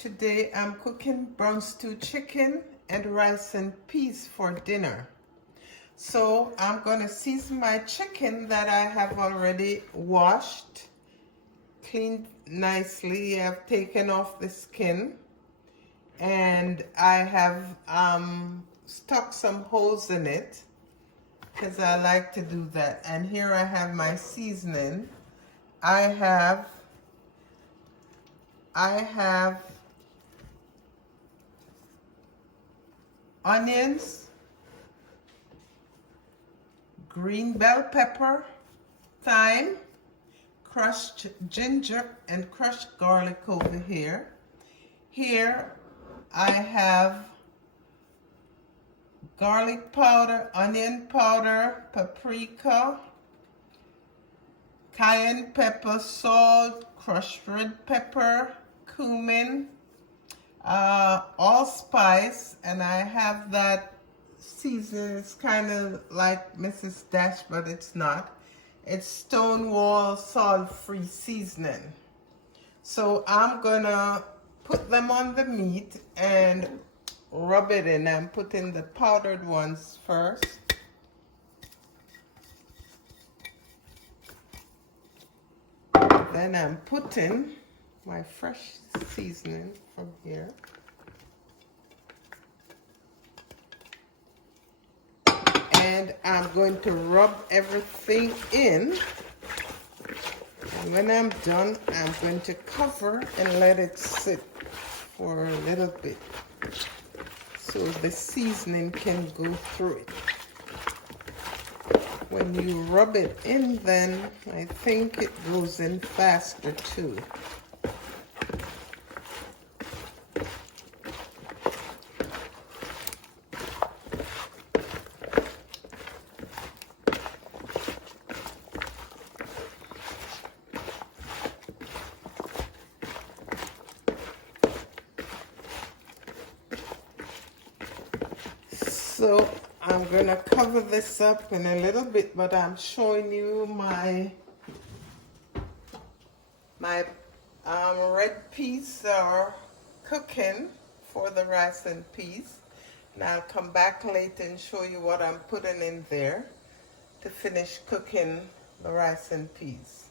Today I'm cooking brown stew chicken and rice and peas for dinner. So I'm going to season my chicken that I have already washed, cleaned nicely. I've taken off the skin and I have stuck some holes in it because I like to do that. And here I have my seasoning. I have onions, green bell pepper, thyme, crushed ginger, and crushed garlic over here. Here I have garlic powder, onion powder, paprika, cayenne pepper, salt, crushed red pepper, cumin, allspice, and I have that season. It's kind of like Mrs. Dash, but it's not. It's Stonewall salt-free seasoning. So I'm gonna put them on the meat and rub it in. I'm putting the powdered ones first. Then I'm putting my fresh seasoning from here. And I'm going to rub everything in. And when I'm done, I'm going to cover and let it sit for a little bit so the seasoning can go through it. When you rub it in, then I think it goes in faster too. So I'm gonna cover this up in a little bit, but I'm showing you my red peas are cooking for the rice and peas. And I'll come back later and show you what I'm putting in there to finish cooking the rice and peas.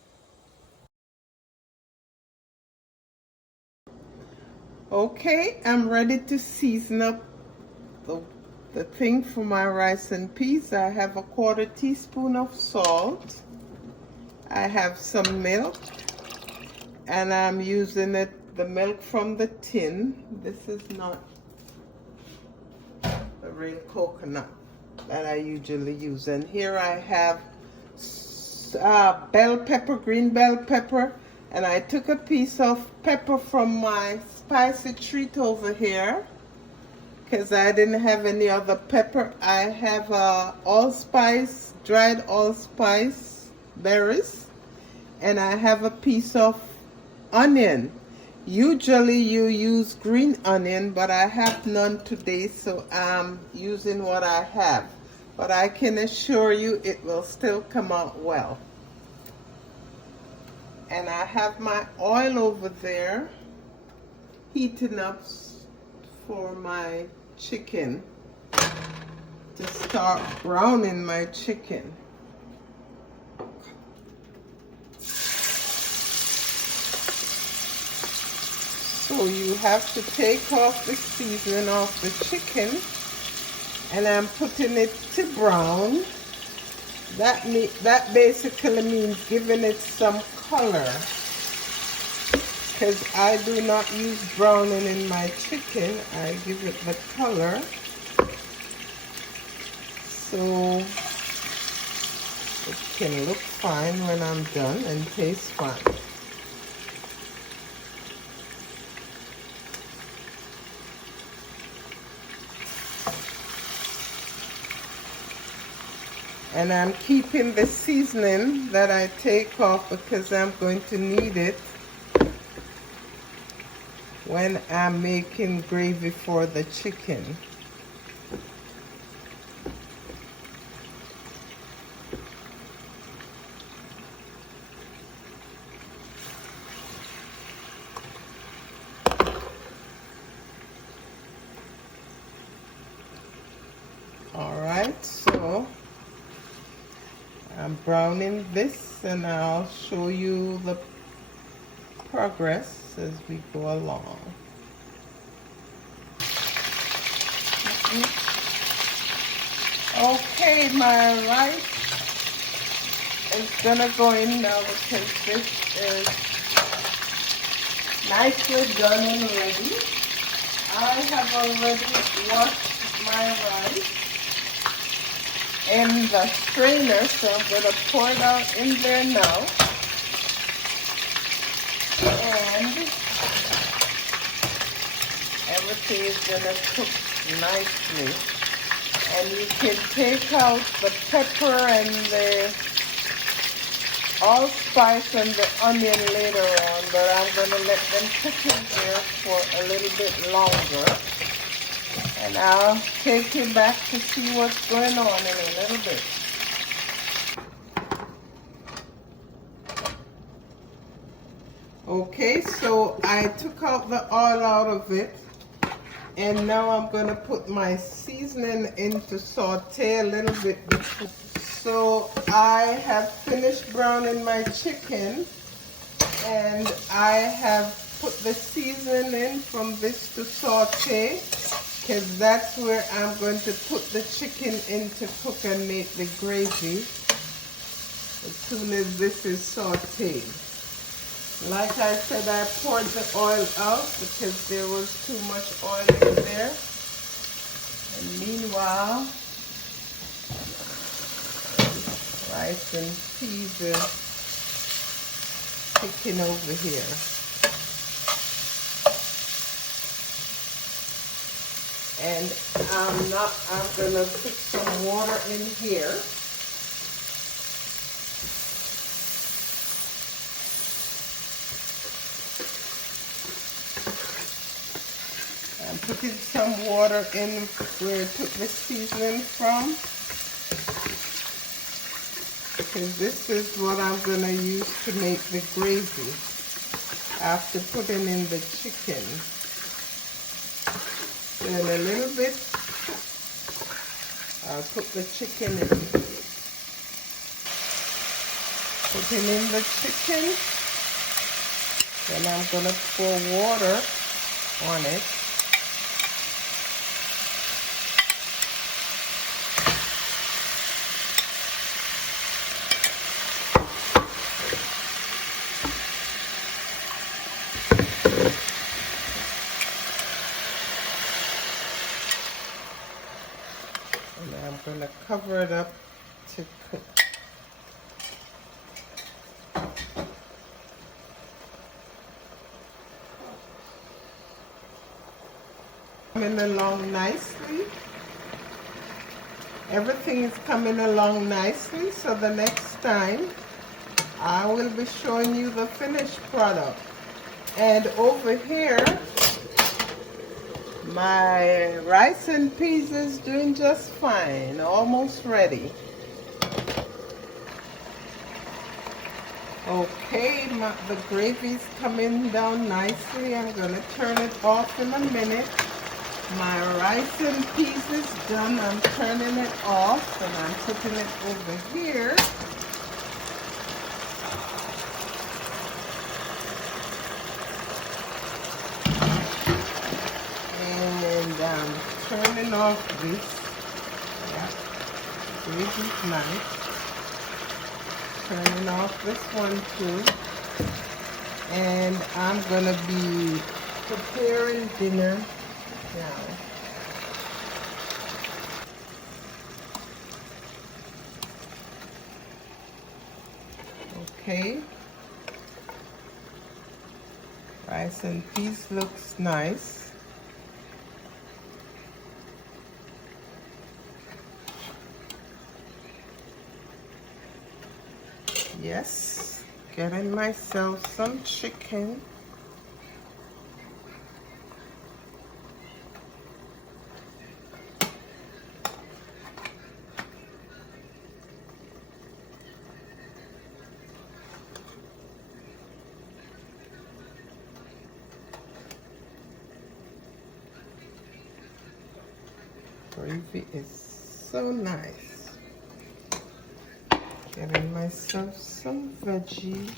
Okay, I'm ready to season up the thing for my rice and peas. I have a 1/4 teaspoon of salt. I have some milk, and I'm using the milk from the tin. This is not the real coconut that I usually use. And here I have bell pepper, green bell pepper, and I took a piece of pepper from my spicy treat over here because I didn't have any other pepper. I have allspice, dried allspice berries, and I have a piece of onion. Usually you use green onion, but I have none today, so I'm using what I have. But I can assure you it will still come out well. And I have my oil over there heating up for my chicken to start browning my chicken. So you have to take off the seasoning off the chicken, and I'm putting it to brown. That basically means giving it some color, because I do not use browning in my chicken. I give it the color so it can look fine when I'm done and taste fine. And I'm keeping the seasoning that I take off because I'm going to need it when I'm making gravy for the chicken. browning this, and I'll show you the progress as we go along. Okay, my rice is gonna go in now because this is nicely done and ready. I have already washed my rice in the strainer, so I'm gonna pour it out in there now. And everything is gonna cook nicely. And you can take out the pepper and the allspice and the onion later on, but I'm gonna let them cook in there for a little bit longer. And I'll take you back to see what's going on in a little bit. Okay, so I took out the oil out of it, and now I'm gonna put my seasoning in to saute a little bit before. So I have finished browning my chicken, and I have put the seasoning in from this to saute, because that's where I'm going to put the chicken in to cook and make the gravy as soon as this is sauteed. Like I said, I poured the oil out because there was too much oil in there. And meanwhile, rice and peas are cooking over here. And I'm gonna put some water in here. I'm putting some water in where I took the seasoning from, because this is what I'm gonna use to make the gravy after putting in the chicken. Then a little bit, I'll put the chicken in. Putting in the chicken, then I'm gonna pour water on it. And I'm going to cover it up to cook. Coming along nicely. Everything is coming along nicely, so the next time I will be showing you the finished product. And over here, my rice and peas is doing just fine, almost ready. Okay, the gravy's coming down nicely. I'm gonna turn it off in a minute. My rice and peas is done. I'm turning it off and I'm putting it over here. And I'm turning off this. Yeah, gravy's nice. Turning off this one too. And I'm gonna be preparing dinner now. Okay. Rice and peas looks nice. Yes, getting myself some chicken. Gravy is so nice. Getting myself some veggie.